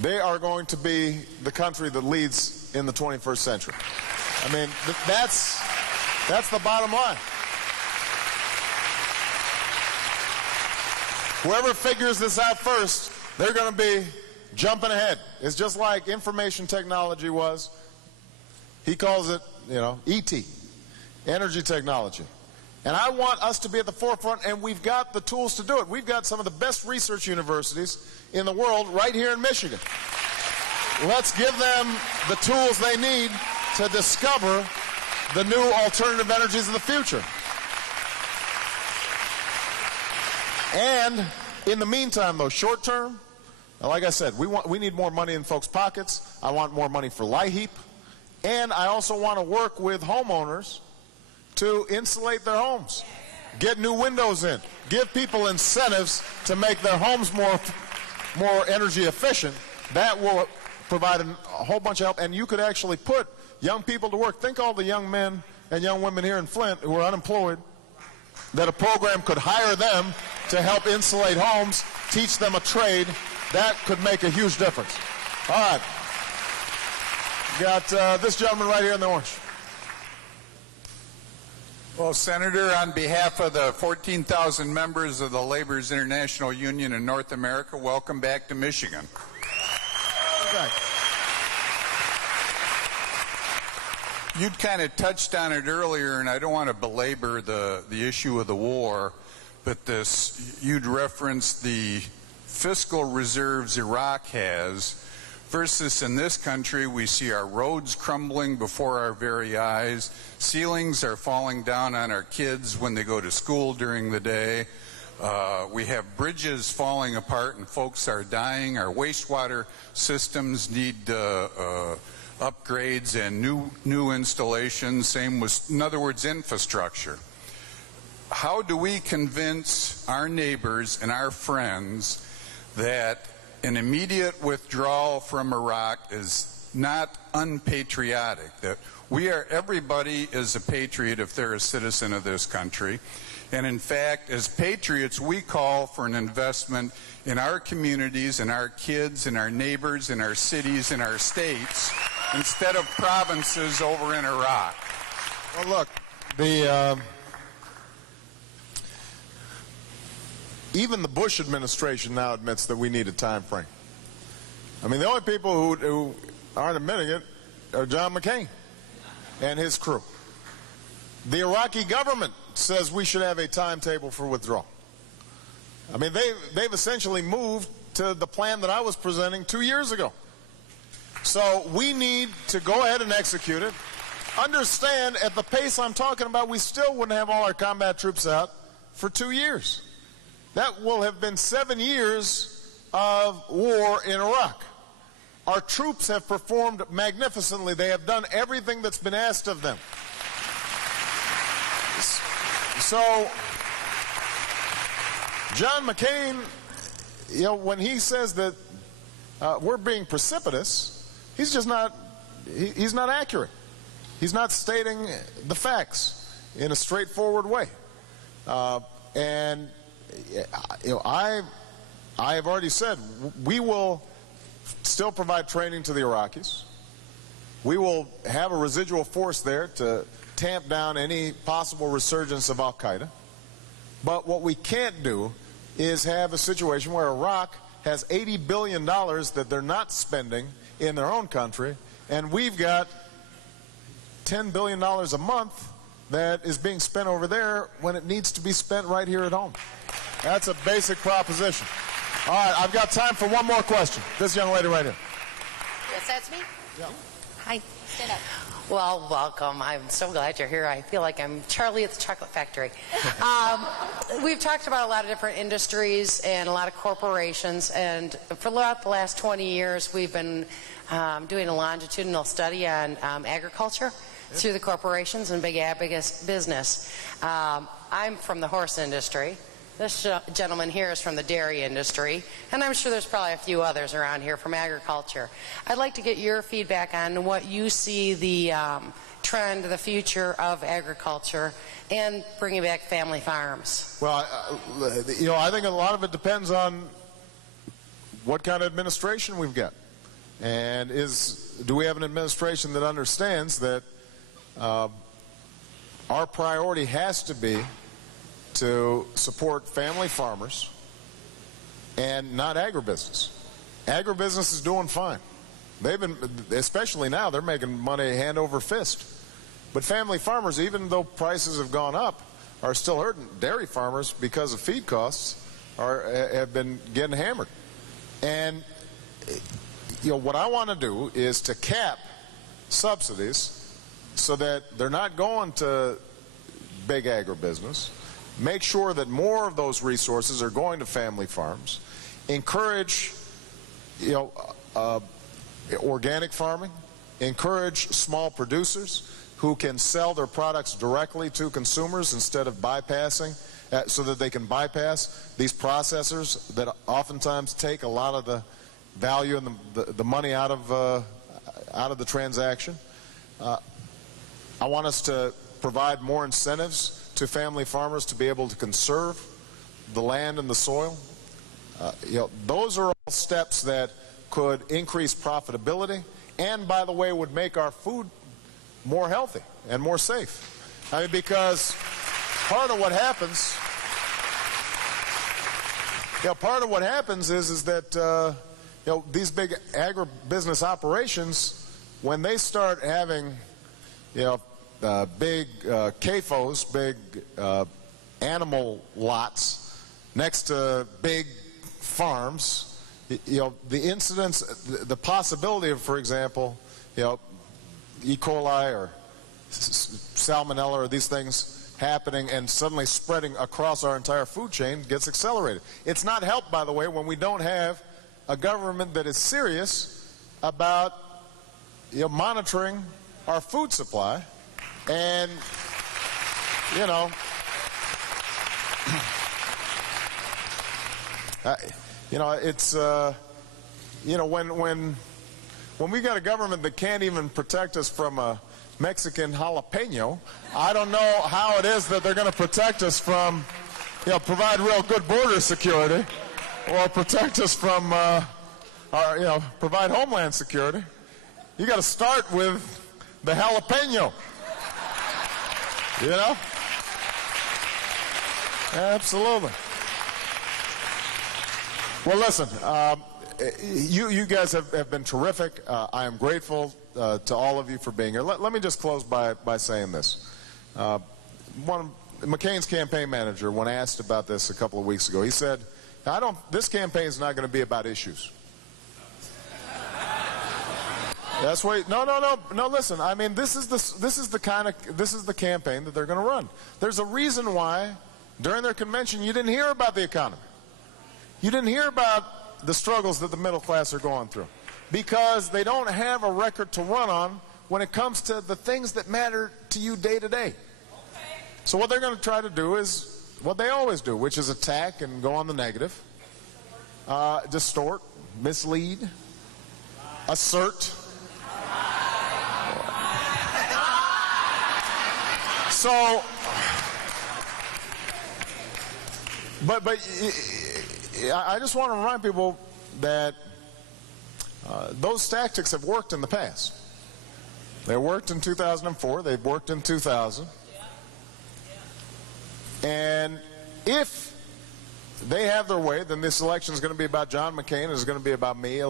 they are going to be the country that leads in the 21st century. I mean, that's the bottom line. Whoever figures this out first, they're going to be jumping ahead. It's just like information technology was. He calls it, ET, energy technology. And I want us to be at the forefront, and we've got the tools to do it. We've got some of the best research universities in the world right here in Michigan. Let's give them the tools they need to discover the new alternative energies of the future. And in the meantime, though, short term, like I said, we need more money in folks' pockets. I want more money for LIHEAP. And I also want to work with homeowners to insulate their homes, get new windows in, give people incentives to make their homes more energy efficient. That will provide a whole bunch of help, and you could actually put young people to work. Think all the young men and young women here in Flint who are unemployed, that a program could hire them to help insulate homes, teach them a trade. That could make a huge difference. All right. Got this gentleman right here in the orange. Well, Senator, on behalf of the 14,000 members of the Labor's International Union in North America, welcome back to Michigan. Okay. You'd kind of touched on it earlier, and I don't want to belabor the issue of the war, but you'd referenced the fiscal reserves Iraq has versus in this country we see our roads crumbling before our very eyes, ceilings are falling down on our kids when they go to school during the day, we have bridges falling apart and folks are dying, our wastewater systems need upgrades and new installations, same with, in other words, infrastructure. How do we convince our neighbors and our friends that an immediate withdrawal from Iraq is not unpatriotic, that everybody is a patriot if they're a citizen of this country, and in fact, as patriots, we call for an investment in our communities, in our kids, in our neighbors, in our cities, in our states, instead of provinces over in Iraq? Well, look, even the Bush administration now admits that we need a time frame. I mean, the only people who aren't admitting it are John McCain and his crew. The Iraqi government says we should have a timetable for withdrawal. I mean, they've essentially moved to the plan that I was presenting 2 years ago. So we need to go ahead and execute it. Understand, at the pace I'm talking about, we still wouldn't have all our combat troops out for 2 years. That will have been 7 years of war in Iraq. Our troops have performed magnificently. They have done everything that's been asked of them. So, John McCain, when he says that we're being precipitous, he's just not, he's not accurate. He's not stating the facts in a straightforward way. I have already said we will still provide training to the Iraqis. We will have a residual force there to tamp down any possible resurgence of Al-Qaeda. But what we can't do is have a situation where Iraq has $80 billion that they're not spending in their own country, and we've got $10 billion a month that is being spent over there when it needs to be spent right here at home. That's a basic proposition. All right, I've got time for one more question. This young lady right here. Yes, that's me? Yeah. Hi. Stand up. Well, welcome. I'm so glad you're here. I feel like I'm Charlie at the Chocolate Factory. We've talked about a lot of different industries and a lot of corporations, and for about the last 20 years, we've been doing a longitudinal study on agriculture through the corporations and big business. I'm from the horse industry. This gentleman here is from the dairy industry, and I'm sure there's probably a few others around here from agriculture. I'd like to get your feedback on what you see the trend, the future of agriculture, and bringing back family farms. Well, I think a lot of it depends on what kind of administration we've got. And do we have an administration that understands that our priority has to be to support family farmers and not agribusiness? Agribusiness is doing fine. They've been, especially now, they're making money hand over fist. But family farmers, even though prices have gone up, are still hurting. Dairy farmers, because of feed costs, have been getting hammered. And what I want to do is to cap subsidies so that they're not going to big agribusiness. Make sure that more of those resources are going to family farms. Encourage, organic farming. Encourage small producers who can sell their products directly to consumers instead of bypassing, so that they can bypass these processors that oftentimes take a lot of the value and the money out of the transaction. I want us to provide more incentives to family farmers to be able to conserve the land and the soil. Those are all steps that could increase profitability and, by the way, would make our food more healthy and more safe. I mean, because part of what happens is that these big agribusiness operations, when they start having big CAFOs, big animal lots next to big farms, the incidence, the possibility of, for example, E. coli or salmonella or these things happening and suddenly spreading across our entire food chain gets accelerated. It's not helped, by the way, when we don't have a government that is serious about monitoring our food supply. And it's when we got a government that can't even protect us from a Mexican jalapeno, I don't know how it is that they're going to protect us from, provide real good border security, or protect us from, provide homeland security. You got to start with the jalapeno. Absolutely. Well, listen, you guys have been terrific. I am grateful to all of you for being here. Let me just close by saying this. McCain's campaign manager, when asked about this a couple of weeks ago, he said, this campaign is not going to be about issues. That's why. No. Listen. I mean, this is the campaign that they're going to run. There's a reason why during their convention you didn't hear about the economy. You didn't hear about the struggles that the middle class are going through, because they don't have a record to run on when it comes to the things that matter to you day to day. So what they're going to try to do is what they always do, which is attack and go on the negative, distort, mislead, assert. So, but I just want to remind people that those tactics have worked in the past. They worked in 2004. They've worked in 2000. And if they have their way, then this election is going to be about John McCain. It's going to be about me.